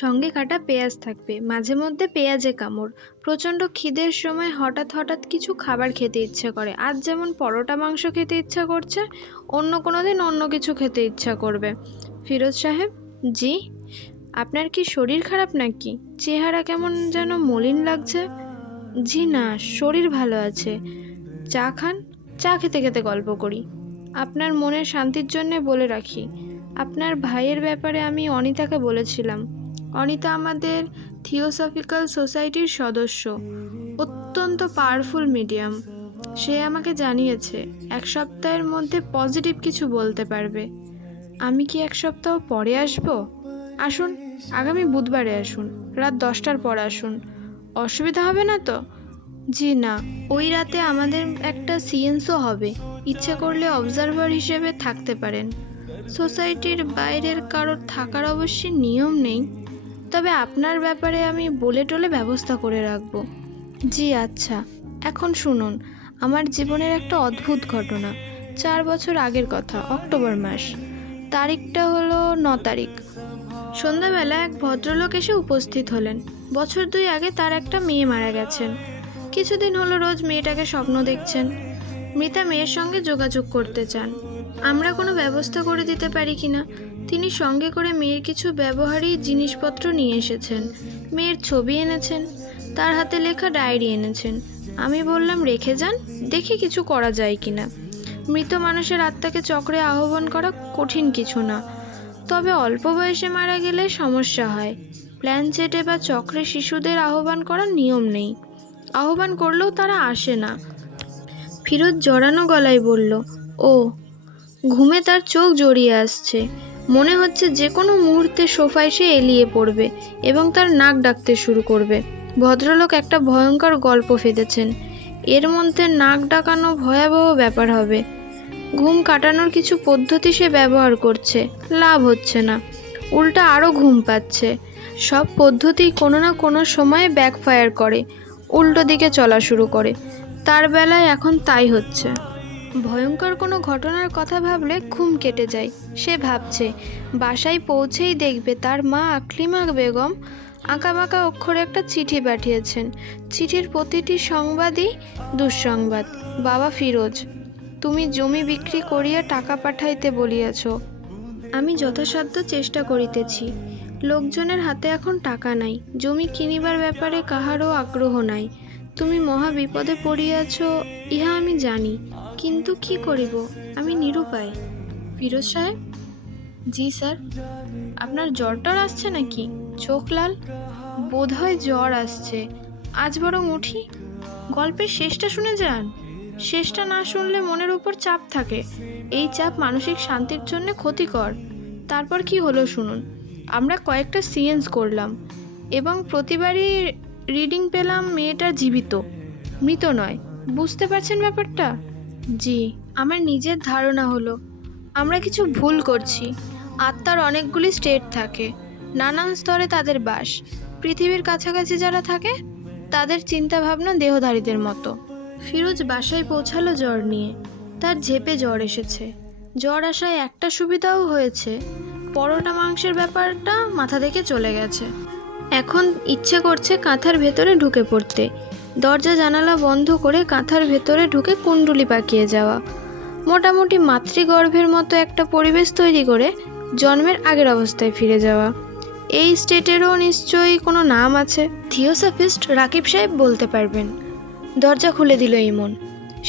সঙ্গে কাটা পেঁয়াজ থাকবে, মাঝে মধ্যে পেঁয়াজে কামড়। প্রচণ্ড খিদের সময় হঠাৎ হঠাৎ কিছু খাবার খেতে ইচ্ছে করে। আজ যেমন পরোটা মাংস খেতে ইচ্ছা করছে, অন্য কোনো দিন অন্য কিছু খেতে ইচ্ছা করবে। ফিরোজ সাহেব। জি। আপনার কি শরীর খারাপ নাকি? চেহারা কেমন যেন মলিন লাগছে। জি না, শরীর ভালো আছে। চা খান। চা খেতে খেতে গল্প করি। আপনার মনের শান্তির জন্যে বলে রাখি, আপনার ভাইয়ের ব্যাপারে আমি অনিতাকে বলেছিলাম। অনিতা আমাদের থিওসফিক্যাল সোসাইটির সদস্য, অত্যন্ত পাওয়ারফুল মিডিয়াম। সে আমাকে জানিয়েছে 1 সপ্তাহের মধ্যে পজিটিভ কিছু বলতে পারবে। আমি কি 1 সপ্তাহ পরে আসব? আসুন, আগামী বুধবারে আসুন, রাত 10টার পর আসুন। অসুবিধা হবে না তো? জি না, ওই রাতে আমাদের একটা সিয়েন্সও হবে। ইচ্ছে করলে অবজারভার হিসেবে থাকতে পারেন। সোসাইটির বাইরের কারোর থাকার অবশ্যই নিয়ম নেই, তবে আপনার ব্যাপারে আমি বলে টলে ব্যবস্থা করে রাখব। জি আচ্ছা। এখন শুনুন, আমার জীবনের একটা অদ্ভুত ঘটনা। 4 বছর আগের কথা, অক্টোবর মাস। তারিখটা হলো 9 তারিখ। সন্ধ্যাবেলা এক ভদ্রলোক এসে উপস্থিত হলেন। বছর 2 আগে তার একটা মেয়ে মারা গেছেন। কিছুদিন হলো রোজ মেয়েটাকে স্বপ্ন দেখছেন। মৃতা মেয়ের সঙ্গে যোগাযোগ করতে চান। আমরা কোনো ব্যবস্থা করে দিতে পারি কিনা। তিনি সঙ্গে করে মেয়ের কিছু ব্যবহারী জিনিসপত্র নিয়ে এসেছেন। মেয়ের ছবি এনেছেন, তার হাতে লেখা ডায়েরি এনেছেন। আমি বললাম রেখে যান, দেখি কিছু করা যায় কিনা। মৃত মানুষের আত্মাকে চক্রে আহ্বান করা কঠিন কিছু না, তবে অল্প বয়সে মারা গেলে সমস্যা হয়। প্ল্যানচেটে বা চক্রে শিশুদের আহ্বান করার নিয়ম নেই। আহ্বান করলেও তারা আসে না। ফিরোজ জড়ানো গলায় বলল, ও। ঘুমে তার চোখ জড়িয়ে আসছে। মনে হচ্ছে যে কোনো মুহূর্তে সোফায় সে এলিয়ে পড়বে এবং তার নাক ডাকতে শুরু করবে। ভদ্রলোক একটা ভয়ঙ্কর গল্প ফেঁদেছেন। এর মধ্যে নাক ডাকানো ভয়াবহ ব্যাপার হবে। ঘুম কাটানোর কিছু পদ্ধতি সে ব্যবহার করছে, লাভ হচ্ছে না, উল্টা আরও ঘুম পাচ্ছে। সব পদ্ধতি কোনো না কোনো সময়ে ব্যাকফায়ার করে, উল্টো দিকে চলা শুরু করে। তার বেলায় এখন তাই হচ্ছে। ভয়ঙ্কর কোনো ঘটনার কথা ভাবলে ঘুম কেটে যায়। সে ভাবছে বাসায় পৌঁছেই দেখবে তার মা আকলিমা বেগম আঁকাবাঁকা অক্ষরে একটা চিঠি পাঠিয়েছেন। চিঠির প্রতিটি সংবাদই দুঃসংবাদ। বাবা ফিরোজ, তুমি জমি বিক্রি করিয়া টাকা পাঠাইতে বলিয়াছ। আমি যথাসাধ্য চেষ্টা করিতেছি। লোকজনের হাতে এখন টাকা নাই, জমি কিনিবার ব্যাপারে কাহারও আগ্রহ নাই। তুমি মহা বিপদে পড়িয়াছ, ইহা আমি জানি, কিন্তু কি করিব, আমি নিরুপায়। ফিরোজ সাহেব। জি স্যার। আপনার জ্বরটার আসছে নাকি? চোখ লাল। বোধহয় জ্বর আসছে। আজ বরং উঠি, গল্পের শেষটা শুনে যান। শেষটা না শুনলে মনের উপর চাপ থাকে, এই চাপ মানসিক শান্তির জন্য ক্ষতিকর। তারপর কি হলো শুনুন। আমরা কয়েকটা সিয়েন্স করলাম এবং প্রতিবারই রিডিং পেলাম মেয়েটা জীবিত, মৃত নয়। বুঝতে পারছেন ব্যাপারটা? জি। আমার নিজের ধারণা হলো আমরা কিছু ভুল করছি। আত্মার অনেকগুলি স্টেট থাকে, নানান স্তরে তাদের বাস। পৃথিবীর কাছাকাছি যারা থাকে তাদের চিন্তাভাবনা দেহধারীদের মতো। ফিরোজ বাসায় পৌঁছালো জ্বর নিয়ে। তার ঝেপে জ্বর এসেছে। জ্বর আসায় একটা সুবিধাও হয়েছে, পরোটা মাংসের ব্যাপারটা মাথা থেকে চলে গেছে। এখন ইচ্ছে করছে কাঁথার ভেতরে ঢুকে পড়তে, দরজা জানালা বন্ধ করে কাঁথার ভেতরে ঢুকে কুণ্ডুলি পাকিয়ে যাওয়া, মোটামুটি মাতৃগর্ভের মতো একটা পরিবেশ তৈরি করে জন্মের আগের অবস্থায় ফিরে যাওয়া। এই স্টেটেরও নিশ্চয়ই কোনো নাম আছে। থিওসফিস্ট রাকিব সাহেব বলতে পারবেন। দরজা খুলে দিল ইমন।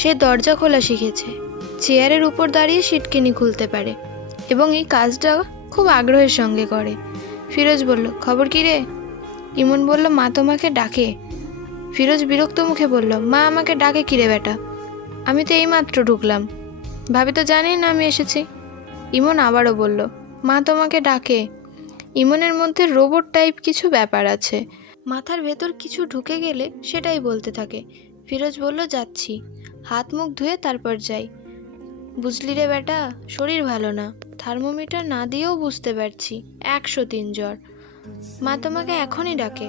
সে দরজা খোলা শিখেছে, চেয়ারের উপর দাঁড়িয়ে সিটকিনি খুলতে পারে এবং এই কাজটা খুব আগ্রহের সঙ্গে করে। ফিরোজ বলল, খবর কী রে? ইমন বলল, মা তোমাকে ডাকে। ফিরোজ বিরক্ত মুখে বলল, মা আমাকে ডাকে কিরে বেটা? আমি তো এইমাত্র ঢুকলাম, ভাবি তো জানেই না আমি এসেছি। ইমন আবারও বলল, মা তোমাকে ডাকে। ইমনের মধ্যে রোবট টাইপ কিছু ব্যাপার আছে, মাথার ভেতর কিছু ঢুকে গেলে সেটাই বলতে থাকে। ফিরোজ বলল, যাচ্ছি, হাত মুখ ধুয়ে তারপর যাই। বুঝলি রে বেটা, শরীর ভালো না, থার্মোমিটার না দিয়েও বুঝতে পারছি 103 জ্বর। মা তোমাকে এখনই ডাকে।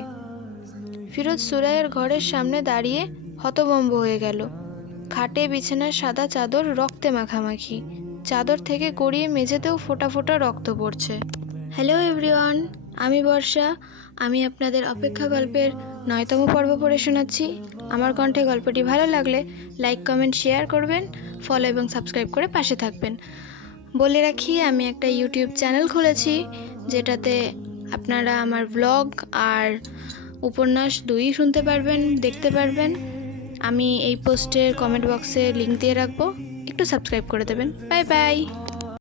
ফিরোজ সুরাইয়ের ঘরের সামনে দাঁড়িয়ে হতভম্ব হয়ে গেল। খাটে বিছানার সাদা চাদর রক্তে মাখামাখি, চাদর থেকে গড়িয়ে মেঝেতেও ফোঁটা ফোঁটা রক্ত পড়ছে। হ্যালো এভরিওয়ান, আমি বর্ষা। আমি আপনাদের অপেক্ষা গল্পের 9তম পর্ব পড়ে শোনাচ্ছি। আমার কণ্ঠে গল্পটি ভালো লাগলে লাইক, কমেন্ট, শেয়ার করবেন, ফলো এবং সাবস্ক্রাইব করে পাশে থাকবেন। বলে রাখি, আমি একটা ইউটিউব চ্যানেল খুলেছি, যেটাতে আপনারা আমার ব্লগ আর উপন্যাস দুই শুনতে পারবেন, দেখতে পারবেন। আমি এই পোস্টের কমেন্ট বক্সে লিংক দিয়ে রাখবো, একটু সাবস্ক্রাইব করে দেবেন। Bye bye.